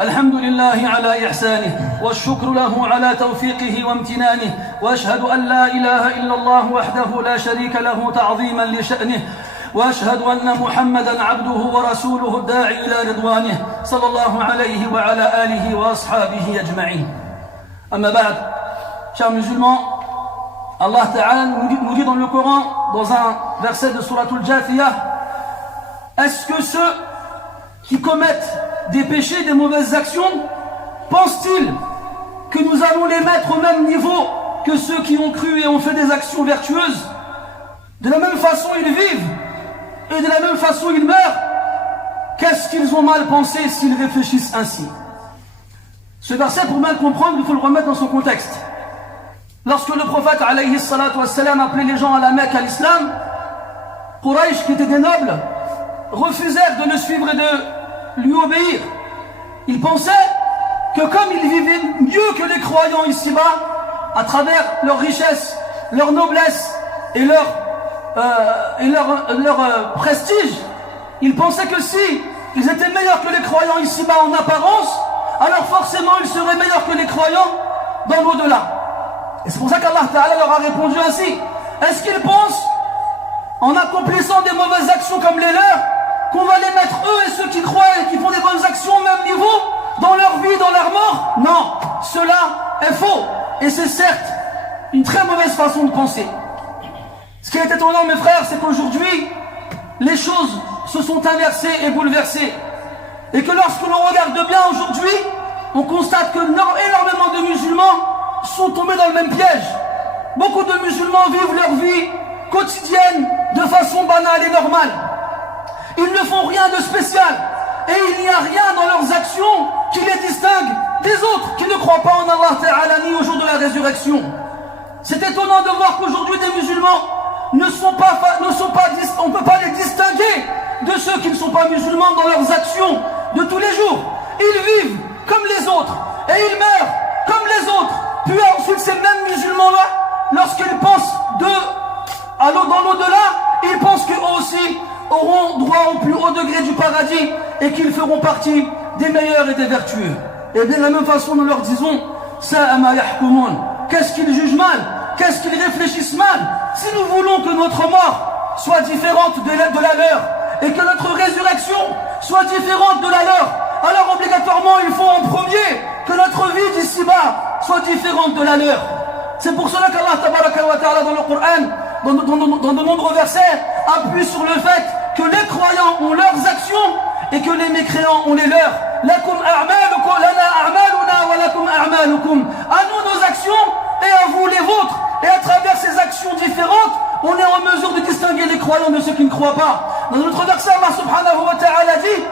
الحمد لله على إحسانه والشكر له على توفيقه وامتنانه وأشهد أن لا إله إلا الله وحده لا شريك له تعظيما لشأنه وأشهد أن محمدا عبده ورسوله الداعي إلى رضوانه صلى الله عليه وعلى آله وأصحابه أجمعين. أما بعد, chers musulmans, Allah Ta'ala nous dit dans le Coran, dans un verset de Surah Al-Jathiyah, est-ce que ceux qui commettent des péchés, des mauvaises actions, pensent-ils que nous allons les mettre au même niveau que ceux qui ont cru et ont fait des actions vertueuses? De la même façon ils vivent et de la même façon ils meurent. Qu'est-ce qu'ils ont mal pensé s'ils réfléchissent ainsi? Ce verset, pour bien le comprendre, il faut le remettre dans son contexte. Lorsque le prophète alayhi salatu wassalam appelait les gens à la Mecque, à l'islam, Quraysh, qui étaient des nobles, refusèrent de le suivre et de lui obéir. Ils pensaient que comme ils vivaient mieux que les croyants ici-bas, à travers leur richesse, leur noblesse et leur prestige, ils pensaient que si ils étaient meilleurs que les croyants ici-bas en apparence, alors forcément ils seraient meilleurs que les croyants dans l'au-delà. Et c'est pour ça qu'Allah Ta'ala leur a répondu ainsi. Est-ce qu'ils pensent, en accomplissant des mauvaises actions comme les leurs, qu'on va les mettre, eux et ceux qui croient et qui font des bonnes actions au même niveau, dans leur vie, dans leur mort? Non, cela est faux. Et c'est certes une très mauvaise façon de penser. Ce qui est étonnant, mes frères, c'est qu'aujourd'hui, les choses se sont inversées et bouleversées. Et que lorsque l'on regarde bien aujourd'hui, on constate que énormément de musulmans sont tombés dans le même piège. Beaucoup de musulmans vivent leur vie quotidienne de façon banale et normale. Ils ne font rien de spécial. Et il n'y a rien dans leurs actions qui les distingue des autres qui ne croient pas en Allah Ta'ala ni au jour de la résurrection. C'est étonnant de voir qu'aujourd'hui des musulmans on ne peut pas les distinguer de ceux qui ne sont pas musulmans dans leurs actions de tous les jours. Ils vivent comme les autres et ils meurent comme les autres. Puis ensuite ces mêmes musulmans-là, lorsqu'ils pensent dans l'au-delà, ils pensent qu'eux aussi auront droit au plus haut degré du paradis et qu'ils feront partie des meilleurs et des vertueux. Et bien de la même façon nous leur disons, Sa'ama yahkumun, qu'est-ce qu'ils jugent mal, qu'est-ce qu'ils réfléchissent mal. Si nous voulons que notre mort soit différente de la leur et que notre résurrection soit différente de la leur, alors obligatoirement il faut en premier que notre vie d'ici-bas soit différente de la leur. C'est pour cela qu'Allah Tabaraka wa Ta'ala dans le Coran, dans de nombreux versets, appuie sur le fait que les croyants ont leurs actions et que les mécréants ont les leurs. Lakum a'malukum, lana a'maluna wa lakum a'malukum. À nous nos actions et à vous les vôtres. Et à travers ces actions différentes, on est en mesure de distinguer les croyants de ceux qui ne croient pas. Dans notre verset, Allah subhanahu wa ta'ala dit,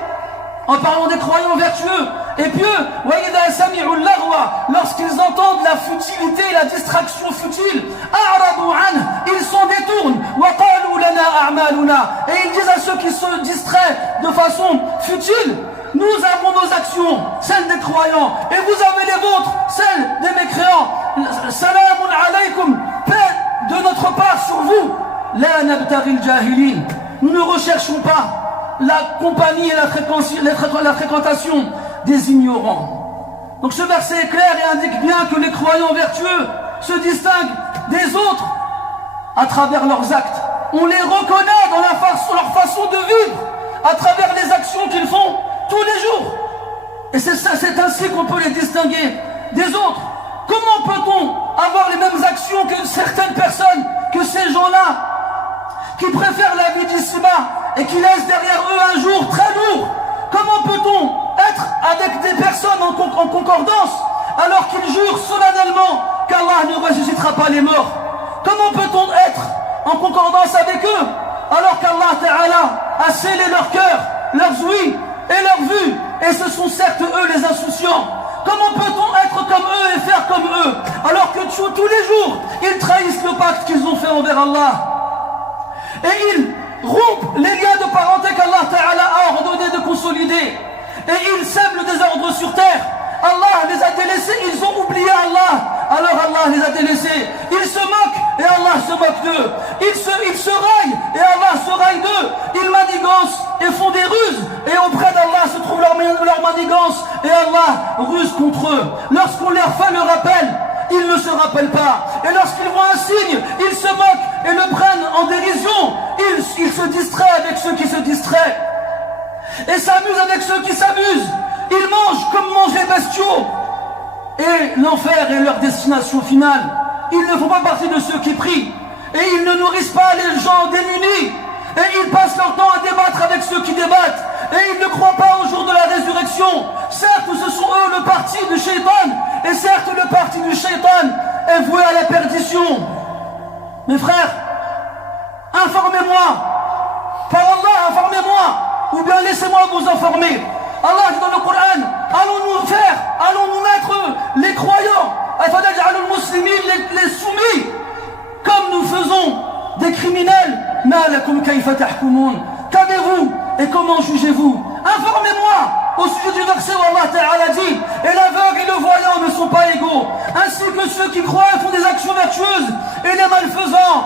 en parlant des croyants vertueux et pieux, lorsqu'ils entendent la futilité, la distraction futile, ils s'en détournent, et ils disent à ceux qui se distraient de façon futile, nous avons nos actions, celles des croyants, et vous avez les vôtres, celles des mécréants. Salamun alaykum, paix de notre part sur vous. La nabtaghi al-jahilin. Nous ne recherchons pas la compagnie et la fréquentation des ignorants. Donc ce verset est clair et indique bien que les croyants vertueux se distinguent des autres à travers leurs actes. On les reconnaît dans leur façon de vivre, à travers les actions qu'ils font tous les jours. Et c'est ainsi qu'on peut les distinguer des autres. Comment peut-on avoir les mêmes actions que certaines personnes, que ces gens-là, qui préfèrent la vie d'ici-bas et qui laissent derrière eux un jour très lourd? Comment peut-on être avec des personnes en concordance alors qu'ils jurent solennellement qu'Allah ne ressuscitera pas les morts? Comment peut-on être en concordance avec eux alors qu'Allah Ta'ala a scellé leur cœur, leurs ouïes et leurs vues, et ce sont certes eux les insouciants? Comment peut-on être comme eux et faire comme eux alors que tous les jours ils trahissent le pacte qu'ils ont fait envers Allah et ils rompent les liens de parenté qu'Allah Ta'ala a ordonné de consolider et ils sèment le désordre sur terre? Allah les a délaissés, ils ont oublié Allah, alors Allah les a délaissés. Ils se moquent et Allah se moque d'eux. Ils se raillent et Allah se raille d'eux. Ils manigancent et font des ruses, et auprès d'Allah se trouve leur manigance, et Allah ruse contre eux. Lorsqu'on leur fait le rappel, ils ne se rappellent pas, et lorsqu'ils voient un signe, ils se moquent et le prennent en dérision. Ils se distraient avec ceux qui se distraient, et s'amusent avec ceux qui s'amusent. Ils mangent comme mangent les bestiaux, et l'enfer est leur destination finale. Ils ne font pas partie de ceux qui prient, et ils ne nourrissent pas les gens démunis, et ils passent leur temps à débattre avec ceux qui débattent, et ils ne croient pas au jour de la résurrection. Certes, ce sont eux le parti du shaitan, et certes le parti du shaitan est voué à la perdition. Mes frères, informez-moi, par Allah, informez-moi, ou bien laissez-moi vous informer. Allah dit dans le Coran, allons-nous mettre les croyants, les soumis, comme nous faisons des criminels. Qu'avez-vous et comment jugez-vous? Informez-moi au sujet du verset où Allah Ta'ala dit: et l'aveugle et le voyant ne sont pas égaux, ainsi que ceux qui croient et font des actions vertueuses, et les malfaisants.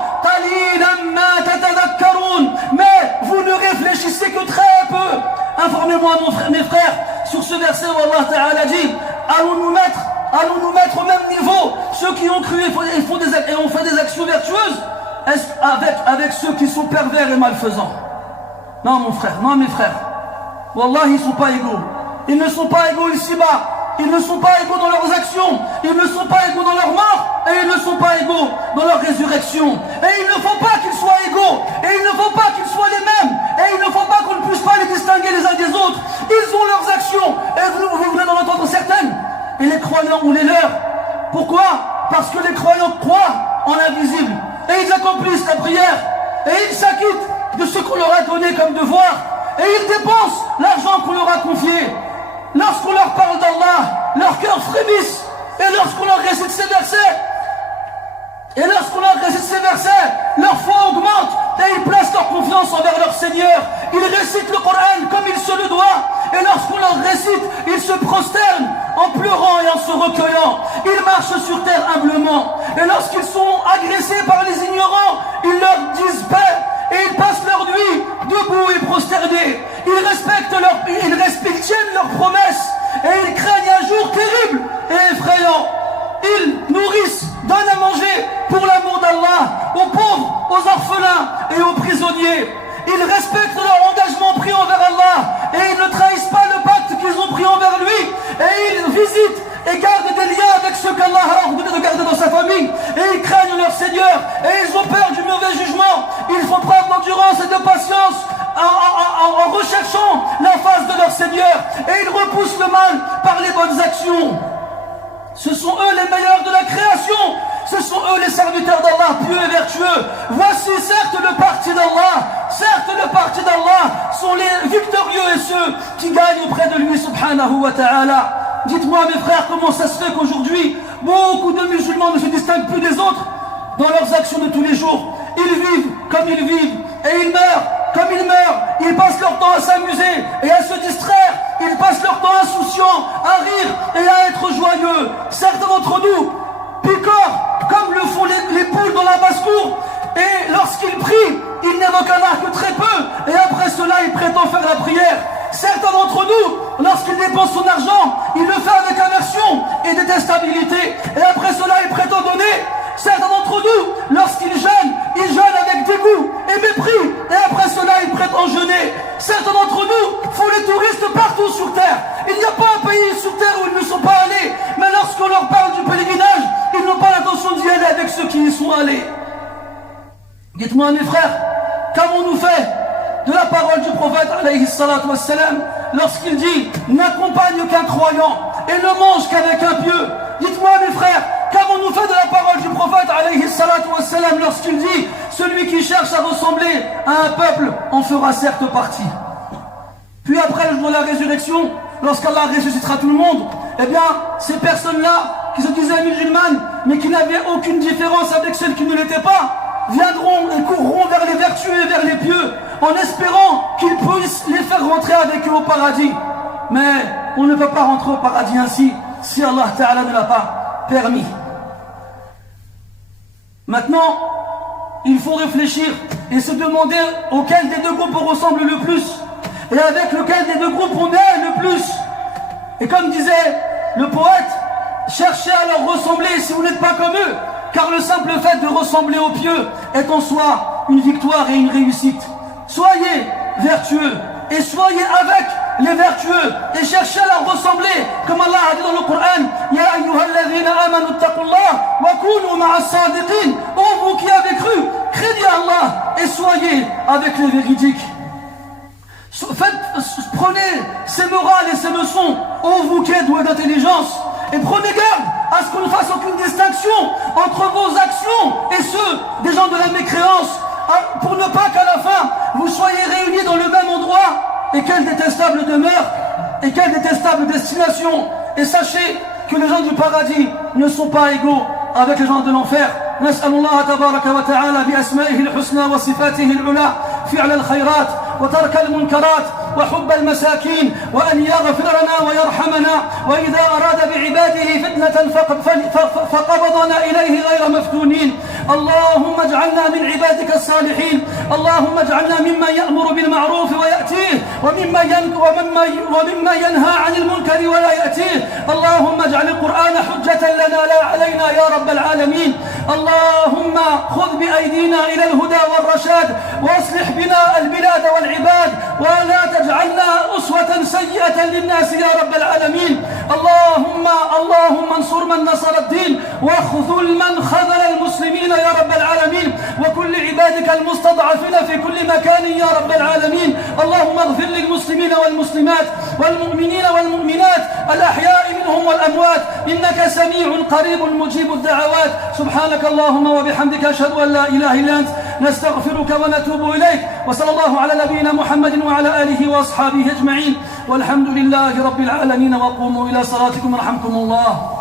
Mais vous ne réfléchissez que très peu. Informez-moi, mes frères, sur ce verset où Allah Ta'ala dit: allons-nous mettre au même niveau ceux qui ont cru et ont fait des actions vertueuses avec ceux qui sont pervers et malfaisants? Non, mon frère, non, mes frères. Wallah, ils ne sont pas égaux. Ils ne sont pas égaux ici-bas. Ils ne sont pas égaux dans leurs actions. Ils ne sont pas égaux dans leur mort. Et ils ne sont pas égaux dans leur résurrection. Et il ne faut pas qu'ils soient égaux. Et il ne faut pas qu'ils soient les mêmes. Et il ne faut pas qu'on ne puisse pas les distinguer les uns des autres. Ils ont leurs actions. Et vous venez d'en entendre certaines. Et les croyants ont les leurs. Pourquoi? Parce que les croyants croient en l'invisible. Et ils accomplissent la prière. Et ils s'acquittent de ce qu'on leur a donné comme devoir. Et ils dépensent l'argent qu'on leur a confié. Lorsqu'on leur parle d'Allah, leur cœur frémisse. Et lorsqu'on leur récite ces versets, leur foi augmente et ils placent leur confiance envers leur Seigneur. Ils récitent le Coran comme il se le doit. Et lorsqu'on leur récite, ils se prosternent en pleurant et en se recueillant. Ils marchent sur terre humblement. Et lorsqu'ils sont agressés par les ignorants, ils leur disent paix. Et ils passent leur nuit debout et prosternés. Ils tiennent leurs promesses. Et ils craignent un jour terrible et effrayant. Ils nourrissent, donnent à manger pour l'amour d'Allah aux pauvres, aux orphelins et aux prisonniers. Ils respectent leur engagement pris envers Allah et ils ne trahissent pas le pacte qu'ils ont pris envers lui. Et ils visitent et gardent des liens avec ceux qu'Allah a ordonné de garder dans sa famille. Et ils craignent leur Seigneur et ils ont peur du mauvais jugement. Ils font preuve d'endurance et de patience en recherchant la face de leur Seigneur. Et ils repoussent le mal par les bonnes actions. Ce sont eux les meilleurs de la création. Ce sont eux les serviteurs d'Allah, pieux et vertueux. Voici certes le parti d'Allah. Certes le parti d'Allah sont les victorieux et ceux qui gagnent auprès de lui subhanahu wa ta'ala. Dites-moi mes frères, comment ça se fait qu'aujourd'hui beaucoup de musulmans ne se distinguent plus des autres dans leurs actions de tous les jours? Ils vivent comme ils vivent et ils meurent comme ils meurent. Ils passent leur temps à s'amuser et à se distraire. Ils passent leur temps insouciants, à rire et à être joyeux. Certains d'entre nous picorent comme le font les poules dans la basse-cour. Et lorsqu'ils prient, ils n'évoquent Allah que très peu. Et après cela, ils prétendent faire la prière. Certains d'entre nous, lorsqu'ils dépensent son argent, ils le font avec aversion et détestabilité. Et après cela, ils prétendent donner. Certains d'entre nous, lorsqu'ils jeûnent, ils jeûnent avec dégoût et mépris. Et après cela, ils prétendent jeûner. Certains d'entre nous font les touristes partout sur terre. Il n'y a pas un pays sur terre où ils ne sont pas allés. Mais lorsqu'on leur parle du pèlerinage, ils n'ont pas l'intention d'y aller avec ceux qui y sont allés. Dites-moi mes frères, qu'avons-nous fait de la parole du prophète alayhi salatu wassalam lorsqu'il dit « N'accompagne qu'un croyant et ne mange qu'avec un pieux ». Dites-moi mes frères, qu'avons-nous fait de la parole du prophète alayhi salatu wassalam lorsqu'il dit « Celui qui cherche à ressembler à un peuple en fera certes partie ». Puis après le jour de la résurrection, lorsqu'Allah ressuscitera tout le monde, eh bien ces personnes-là qui se disaient musulmanes mais qui n'avaient aucune différence avec celles qui ne l'étaient pas, viendront et courront vers les vertueux et vers les pieux en espérant qu'ils puissent les faire rentrer avec eux au paradis. Mais on ne peut pas rentrer au paradis ainsi si Allah Ta'ala ne l'a pas permis. Maintenant, il faut réfléchir et se demander auquel des deux groupes ressemble le plus. et avec lequel des deux groupes on est le plus. Et comme disait le poète, cherchez à leur ressembler si vous n'êtes pas comme eux, car le simple fait de ressembler aux pieux est en soi une victoire et une réussite. Soyez vertueux et soyez avec les vertueux et cherchez à leur ressembler, comme Allah a dit dans le Coran, Ya ayyuhalladhina amanu taqullah wa kunu ma'as sadiqin. Ô vous qui avez cru, craignez Allah et soyez avec les véridiques. Prenez ces morales et ces leçons, ô vous qui êtes doués d'intelligence, et prenez garde à ce qu'on ne fasse aucune distinction entre vos actions et ceux des gens de la mécréance, pour ne pas qu'à la fin vous soyez réunis dans le même endroit. Et quelle détestable demeure, et quelle détestable destination. Et sachez que les gens du paradis ne sont pas égaux avec les gens de l'enfer. نسأل الله تبارك وتعالى بأسمائه الحسنى وصفاته العلى فعل الخيرات وترك المنكرات وحب المساكين وأن يغفر لنا ويرحمنا وإذا أراد بعباده فتنة فقبضنا إليه غير مفتونين. اللهم اجعلنا من عبادك الصالحين. اللهم اجعلنا ممن يأمر بالمعروف ويأتيه ومما ينهى عن المنكر ولا يأتيه. اللهم اجعل القرآن حجة لنا لا علينا يا رب العالمين. اللهم خذ بأيدينا إلى الهدى والرشاد واصلح بنا البلاد والعباد ولا تجعلنا أسوة سيئة للناس يا رب العالمين. اللهم انصر من نصر الدين واخذل من خذل المسلمين يا رب العالمين وكل عبادك المستضعفين في كل مكان يا رب العالمين. اللهم اغفر للمسلمين والمسلمات والمؤمنين والمؤمنات الأحياء منهم والأموات إنك سميع قريب مجيب الدعوات. سبحانك اللهم وبحمدك أشهد أن لا إله إلا أنت نستغفرك ونتوب إليك. وصلى الله على نبينا محمد وعلى آله وأصحابه أجمعين والحمد لله رب العالمين. وقوموا إلى صلاتكم رحمكم الله.